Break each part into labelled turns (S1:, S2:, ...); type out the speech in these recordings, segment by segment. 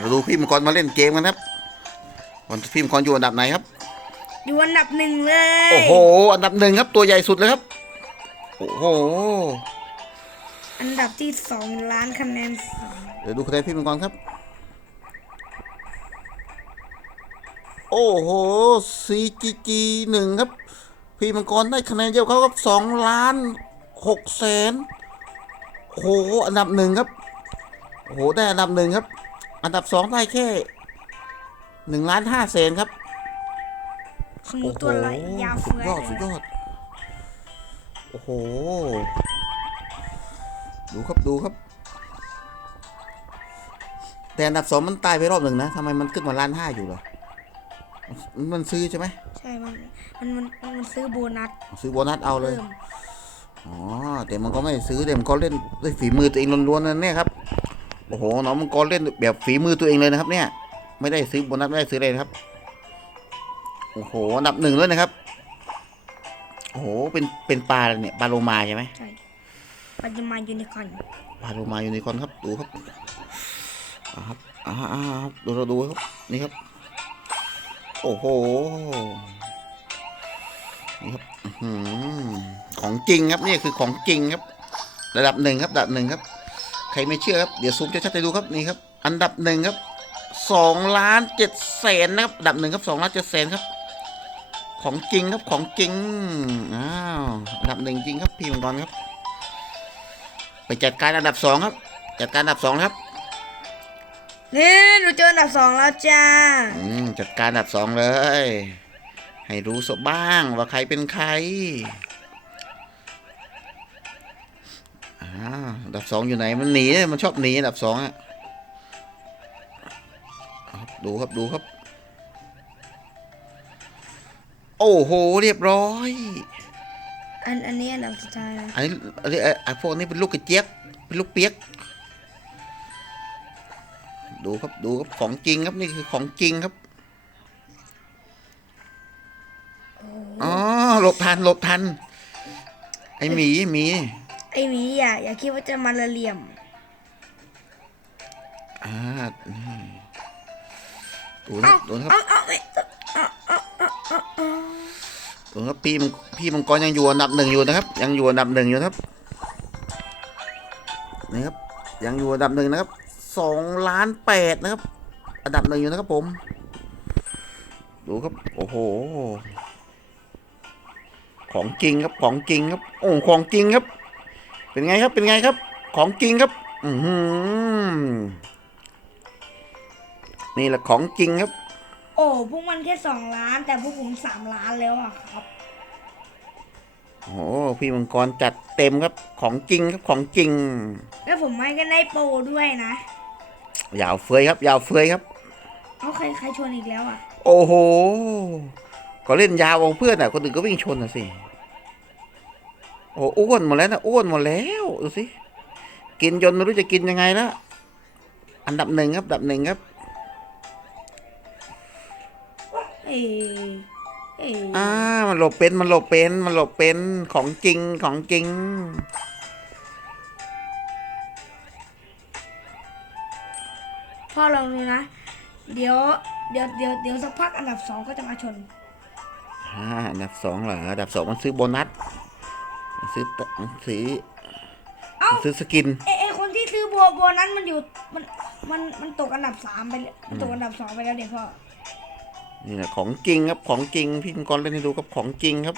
S1: เราดูพี่มังกรมาเล่นเกมกันครับวันพี่มังกรอยู่อันดับไหนครับ
S2: อยู่อันดับหนึ่งเลย
S1: โอ้โห อันดับหนึ่งครับ ตัวใหญ่สุดเลยครับ โอ้โห
S2: อันดับที่สองล้านคะแนนสอง
S1: เดี๋ยวดูคะแนนพี่มังกรครับ โอ้โห CGG หนึ่งครับ พี่มังกรได้คะแนนเยอะเขาครับสองล้านหกแสนโอ้โห อันดับหนึ่งครับ โอ้โห ได้อันดับหนึ่งครับ อันดับสองได้แค่หนึ่งล้านห้าแสนครับ
S2: สมูตัวไหลยาว
S1: สุ
S2: เฟื
S1: ด
S2: อย
S1: อดสุดยอด โอ้โห ดูครับดูครับ แต่อันดับสองมันตายไปรอบหนึ่งนะทำไมมันขึ้นมาล้านห้าอยู่ล่ะมันมันซื้อใช่ไหม
S2: ใช่ มัน มัน มัน มันซื้อโบนัส
S1: ซื้อโบนัสเอาเลย
S2: เพิ่ม
S1: อ๋อ แต่มันก็ไม่ได้ซื้อแต่มันก็เล่นด้วยฝีมือตัวเองล้วนๆนั่นเนี่ยครับ โอ้โหน้องมันก็เล่นแบบฝีมือตัวเองเลยนะครับ เนี่ย ไม่ได้ซื้อโบนัสไม่ได้ซื้ออะไรนะครับ โอ้โหอันดับหนึ่งเลยนะครับ โอ้โห เป็นเป็นปลาอะไรเนี่ยปลาโลมาใช่ไหม
S2: ใช่ปัจจุบันยูนิคอร์น
S1: ปลาโลมาอยู่ในคอนครับดูครับอ่าครับอ่าอ่าครับดูเราดูครับนี่ครับ โอ้โหนี่ครับอื้อหือของจริงครับนี่คือของจริงครับ ระดับหนึ่งครับระดับหนึ่งครับ ใครไม่เชื่อครับ เดี๋ยวซูมชัดๆให้ดูครับนี่ครับ อันดับหนึ่งครับสองล้านเจ็ดแสนนะครับอันดับหนึ่งครับสองล้านเจ็ดแสนครับ ของจริงครับของจริงอ้าวอันดับหนึ่งจริงครับพี่มังกรครับ ไปจัดการอันดับสองครับ จัดการอันดับสองครับ
S2: นี่หนูเจออันดับสองแล้วจ้า
S1: อืมจัดการอันดับสองเลย ให้รู้สบ้างว่าใครเป็นใครอ่าอัน ดับสองอยู่ไหน มันหนีมันชอบหนีอันดับสองอะครับดูครับดูครับ โอ้โห เรียบร้อย
S2: อันอันนี้อันดับสุดท้ายนะ
S1: อันนี้อันนี้ไอ้พวกนี้เป็นลูกกระเจี๊ยบเป็นลูกเปียก ดูครับดูครับของจริงครับนี่คือของจริงครับอ๋อหลบทันหลบทัน ไอหมีหมี
S2: ไอหมีอย่าอย่าคิดว่าจะมาละเหลี่ยม
S1: อ่านี่ดูนะดูนะครับ
S2: เอาเอาไม่เอาเอาเอาเอาเอา
S1: ดูครับพี่มังพี่มังกรยังอยู่อันดับหนึ่งอยู่นะครับ ยังอยู่อันดับหนึ่งอยู่นะครับนี่ครับ ยังอยู่อันดับหนึ่งนะครับสองล้านแปดนะครับ อันดับหนึ่งอยู่นะครับผม ดูครับ โอ้โห ของจริงครับ ของจริงครับ โอ้ ของจริงครับ เป็นไงครับเป็นไงครับ ของจริงครับ อือหือนี่แหละของจริงครับ
S2: โอ้พวกมันแค่สองล้าน แต่พวกผมสามล้านแล้วอะครับ
S1: โอ้พี่มังกรจัดเต็มครับของจริงครับของจริง
S2: แล้วผมไม่ก็ได้โปรด้วยนะ
S1: ยาวเฟยครับยาวเฟยครับ
S2: เอาใครใครชวนอีกแล้วอะ
S1: โอ้โห ก็เล่นยาวเอาเพื่อนอะ คนอื่นก็วิ่งชนอะสิ โอ้อ้วนหมดแล้วนะอ้วนหมดแล้วดูสิกินจนไม่รู้จะกินยังไงแล้วอันดับหนึ่งครับอันดับหนึ่งครับ
S2: เอ้ยเอ้ย
S1: อ่ามันหลบเป็นมันหลบเป็นมันหลบเป็นของจริงของจริง
S2: พ่อลองดูนะ เดี๋ยวเดี๋ยวเดี๋ยวเดี๋ยวสักพักอันดับสองก็จะมาชน
S1: อ่าอันดับสองเหรออันดับสองมันซื้อโบนัส มันซื้อตมันซื้อ
S2: เอ้า
S1: มันซื้อสกิน
S2: เอยเอยคนที่ซื้อโบโบนั้นมันอยู่มันมันมันตกอันดับสามไปแล้วมันตกอันดับสองไปแล้วเดี๋ยวพ่อ
S1: นี่แหละของจริงครับของจริงพี่มังกรเล่นให้ดูครับของจริงครับ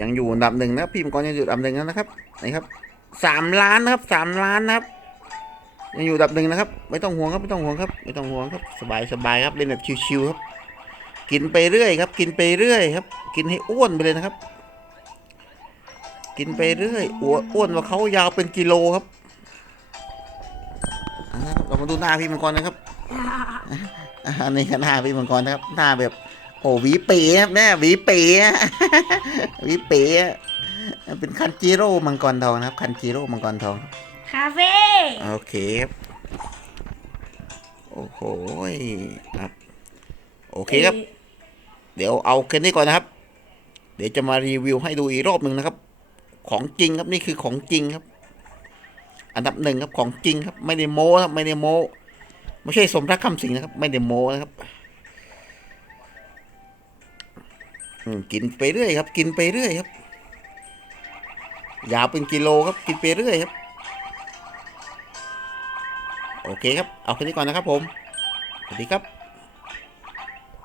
S1: ยังอยู่อันดับหนึ่งนะครับพี่มังกรยังอยู่อันดับหนึ่งนะครับนี่ครับสามล้านนะครับสามล้านนะครับ ยังอยู่อันดับหนึ่งนะครับ ไม่ต้องห่วงครับไม่ต้องห่วงครับ ไม่ต้องห่วงครับ สบายสบายครับเล่นแบบชิวๆครับกินไปเรื่อยครับ กินไปเรื่อยครับ กินให้อ้วนไปเลยนะครับ กินไปเรื่อยอ้วนอ้วนว่าเขายาวเป็นกิโลครับอ่าเรามาดูหน้าพี่มังกรนะครับอันนี้ก็หน้าพี่มังกรนะครับ หน้าแบบ โอ้หวีปีครับเนี่ยหวีปีอะหวีปีอะเป็นคันจิโร่มังกรทองนะครับ คันจิโร่มังกรทอง
S2: คาเฟ่
S1: โอเคครับโอโอ้โหครับโอเคครับ เดี๋ยวเอาแค่นี้ก่อนนะครับ เดี๋ยวจะมารีวิวให้ดูอีกรอบหนึ่งนะครับ ของจริงครับนี่คือของจริงครับ อันดับหนึ่งครับของจริงครับ ไม่ได้โม้ครับไม่ได้โม้ไม่ใช่สมรักคำสิงนะครับ ไม่ได้โม้นะครับ กินไปเรื่อยครับ กินไปเรื่อยครับยาวเป็นกิโลครับ กินไปเรื่อยครับ โอเคครับ เอาแค่นี้ก่อนนะครับผม สวัสดีครับ